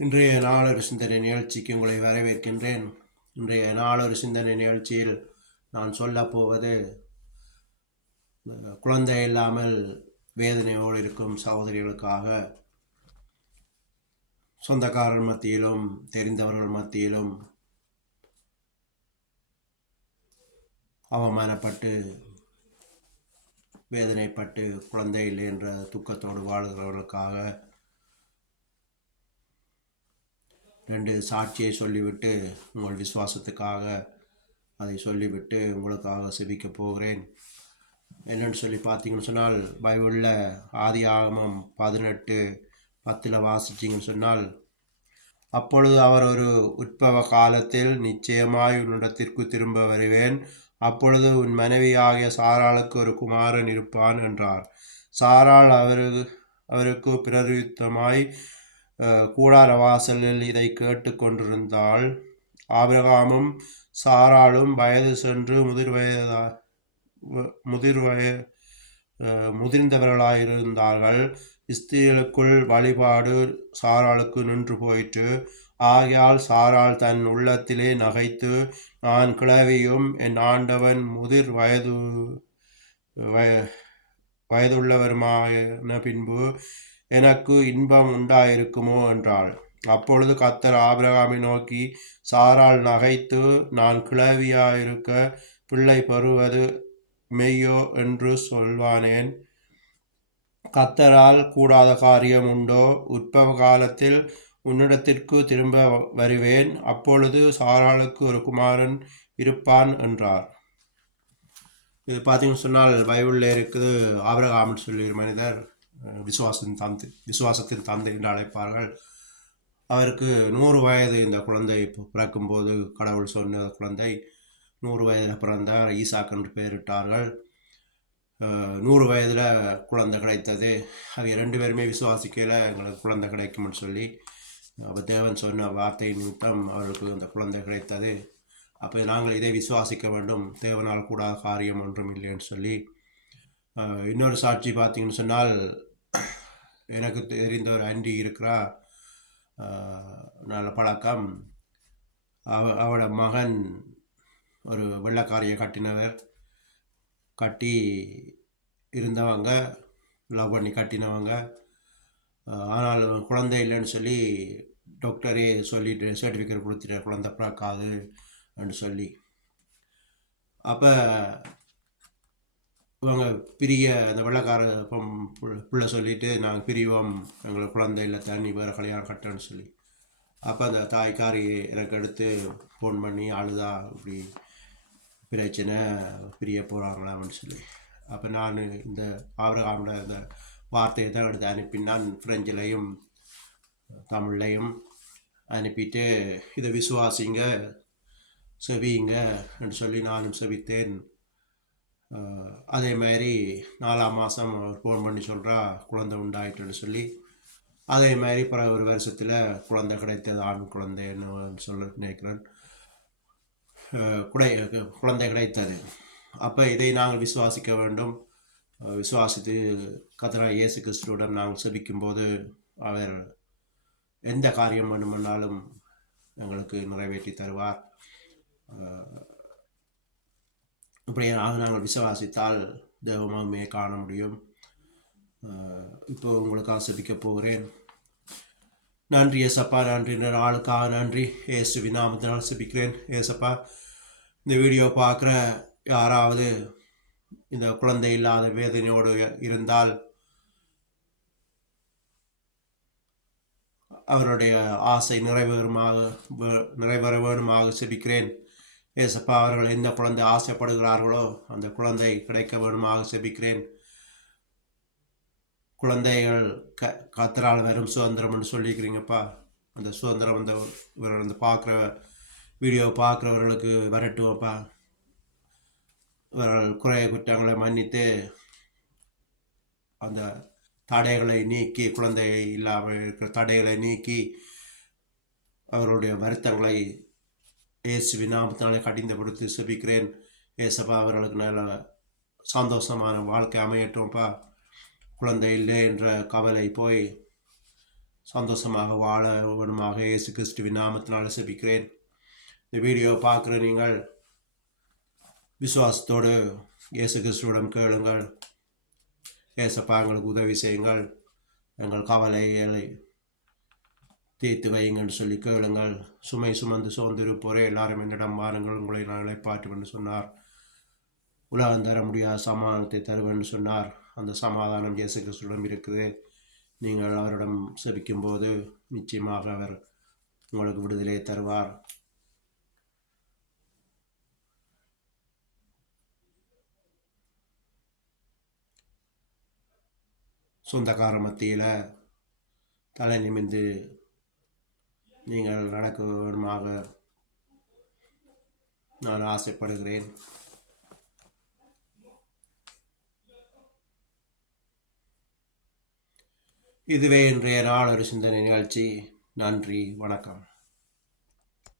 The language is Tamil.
இன்றைய நாளொரு சிந்தனை நிகழ்ச்சிக்கு உங்களை வரவேற்கின்றேன். இன்றைய நாளொரு சிந்தனை நிகழ்ச்சியில் நான் சொல்லப் போவது குழந்தை இல்லாமல் வேதனையோடு இருக்கும் சகோதரிகளுக்காக சொந்தக்காரர்கள் மத்தியிலும் தெரிந்தவர்கள் மத்தியிலும் அவமானப்பட்டு வேதனைப்பட்டு குழந்தை இல்லை என்ற துக்கத்தோடு வாழ்கிறவர்களுக்காக 2 சாட்சியை சொல்லிவிட்டு உங்கள் விசுவாசத்துக்காக அதை சொல்லிவிட்டு உங்களுக்காக செபிக்கப் போகிறேன். என்னென்னு சொல்லி பார்த்தீங்கன்னு சொன்னால், பைபிளில் ஆதியாகமம் 18:10 வாசிச்சிங்கன்னு சொன்னால், அப்பொழுது அவர் ஒரு உற்பவ காலத்தில் நிச்சயமாய் உன்னிடத்திற்கு திரும்ப வருவேன், அப்பொழுது உன் மனைவியாகிய சாராளுக்கு ஒரு குமாரன் இருப்பான் என்றார். சாராள் அவருக்கு பிரதியுத்தமாய் கூடார வாசலில் இதை கேட்டு கொண்டிருந்தாள். ஆபிரகாமும் சாராளும் வயது சென்று முதிர்ந்தவர்களாயிருந்தார்கள். ஸ்திரீகளுக்குள் வழிபாடு சாராளுக்கு நின்று போயிற்று. ஆகையால் சாராள் தன் உள்ளத்திலே நகைத்து, நான் கிழவியும் என் ஆண்டவன் முதிர் வயதுள்ளவருமான பின்பு எனக்கு இன்பம் உண்டாயிருக்குமோ என்றாள். அப்பொழுது கர்த்தர் ஆபிரகாமை நோக்கி, சாராள் நகைத்து, நான் கிழவியாயிருக்க பிள்ளை பெறுவது மெய்யோ என்று சொல்வானேன்? கர்த்தரால் கூடாத காரியம் உண்டோ? உற்பவ காலத்தில் உன்னிடத்திற்கு திரும்ப வருவேன், அப்பொழுது சாராளுக்கு ஒரு குமாரன் இருப்பான் என்றார். இது பார்த்தீங்கன்னு சொன்னால், பைபிளில் இருக்குது. ஆபிரகாம்னு சொல்லி ஒரு மனிதர் விசுவாசத்தின் தந்தை என்று அழைப்பார்கள். அவருக்கு 100 வயது இந்த குழந்தை பிறக்கும்போது கடவுள் சொன்ன குழந்தை 100 வயதில் பிறந்தார். ஈசாக் என்று பெயரிட்டார்கள். 100 வயதில் குழந்தை கிடைத்தது. அவங்க 2 பேருமே விசுவாசிக்கையில் எங்களுக்கு குழந்தை கிடைக்கும்னு சொல்லி, அப்போ தேவன் சொன்ன வார்த்தை நிமித்தம் அவர்களுக்கு அந்த குழந்தை கிடைத்தது. அப்போ நாங்கள் இதை விசுவாசிக்க வேண்டும், தேவனால் கூடாத காரியம் ஒன்றும் இல்லைன்னு சொல்லி. இன்னொரு சாட்சி பார்த்தீங்கன்னு சொன்னால், எனக்கு தெரிந்த ஒரு ஆண்டி இருக்கிறா, நல்ல பழக்கம். அவளோட மகன் ஒரு வெள்ளைக்காரியை கட்டி இருந்தவங்க, லவ் பண்ணி கட்டினவங்க. ஆனால் குழந்தை இல்லைன்னு சொல்லி டாக்டரே சொல்லிட்டு சர்டிஃபிகேட் கொடுத்துட்டு குழந்தை பிறக்காது அப்படின்னு சொல்லி. அப்போ இவங்க அந்த வெள்ளைக்கார பிள்ளை சொல்லிவிட்டு, நாங்கள் பிரிவோம், எங்களுக்கு குழந்தை இல்லை, தண்ணி வேறு கல்யாணம் கட்டணும்னு சொல்லி. அப்போ அந்த தாய்க்காரி எனக்கு எடுத்து ஃபோன் பண்ணி அழுதா, இப்படி பிரச்சனை, பிரிய போகிறாங்களான்னு சொல்லி. அப்போ நான் இந்த ஆபிரகாமோட இந்த வார்த்தையை தான் எடுத்து அனுப்பினான். ஃப்ரெஞ்சிலையும் தமிழ்லையும் அனுப்பிட்டு, இதை விசுவாசிங்க, செவிங்க என்று சொல்லி நானும் செவித்தேன். அதே மாதிரி 4ஆம் மாதம் அவர் ஃபோன் பண்ணி சொல்கிறா குழந்தை உண்டாயிட்டுன்னு சொல்லி. அதே மாதிரி பிறகு ஒரு வருஷத்தில் குழந்தை கிடைத்தது, ஆண் குழந்தைன்னு சொல்ல நினைக்கிறேன். குழந்தை கிடைத்தது. அப்போ இதை நாங்கள் விசுவாசிக்க வேண்டும். விசுவாசித்து கர்த்தராகிய இயேசு கிறிஸ்துவிடம் நாங்கள் செபிக்கும்போது அவர் எந்த காரியம் வேண்டுமென்றாலும் எங்களுக்கு நிறைவேற்றி தருவார். இப்படியாக நாங்கள் விசுவாசித்தால் தேவ மகிமையை காண முடியும். இப்போ உங்களுக்காக செபிக்க போகிறேன். நன்றி ஏசப்பா, நன்றி இந்த நாளுக்காக நன்றி. இயேசுவின் நாமத்தினால் செபிக்கிறேன். ஏசப்பா, இந்த வீடியோ பார்க்குற யாராவது இந்த குழந்தை இல்லாத வேதனையோடு இருந்தால் அவருடைய ஆசை நிறைவேற வேணுமாக செபிக்கிறேன். ஏசப்பா, அவர்கள் எந்த குழந்தை ஆசைப்படுகிறார்களோ அந்த குழந்தை கிடைக்க வேணுமாக செபிக்கிறேன். குழந்தைகள் கர்த்தரால் வரும் சுதந்திரம்னு சொல்லிக்கிறீங்கப்பா. அந்த சுதந்திரம் அந்த பார்க்குற வீடியோ பார்க்குறவர்களுக்கு வரட்டுவப்பா. இவர்கள் குறைய குற்றங்களை மன்னித்து அந்த தடைகளை நீக்கி, குழந்தை இல்லாமல் இருக்கிற தடைகளை நீக்கி அவர்களுடைய வருத்தங்களை இயேசுவின் நாமத்தினாலே கடினப்படுத்தி செபிக்கிறேன். ஏசப்பா, அவர்களுக்கு நல்ல சந்தோஷமான வாழ்க்கை அமையட்டும்ப்பா. குழந்தை இல்லை என்ற கவலை போய் சந்தோஷமாக வாழ வேணுமாக இயேசு கிறிஸ்துவின் நாமத்தினால் ஜெபிக்கிறேன். இந்த வீடியோ பார்க்குற நீங்கள் விசுவாசத்தோடு இயேசு கிறிஸ்துவிடம் கேளுங்கள். ஏசப்பா எங்களுக்கு உதவி செய்யுங்கள், எங்கள் கவலைகளை தீர்த்து வையுங்கன்னு சொல்லி கேளுங்கள். சுமை சுமந்து சோர்ந்திருப்போரே எல்லாரும் என்னிடம் வாருங்கள், உங்களை நான் இளைப்பாற்றுவேன் சொன்னார். உலகம் தர முடியாத சமாதானத்தை தருவேன் சொன்னார். அந்த சமாதானம் இயேசு கிறிஸ்துவிடம் இருக்குது. நீங்கள் அவரிடம் செபிக்கும் போது நிச்சயமாக அவர் உங்களுக்கு விடுதலை தருவார். சொந்தக்கார மத்தியில் தலை நிமிந்து நீங்கள் நடக்க வேண்டுமாக நான் ஆசைப்படுகிறேன். இதுவே இன்றைய நாள் ஒரு சிந்தனை நிகழ்ச்சி. நன்றி, வணக்கம்.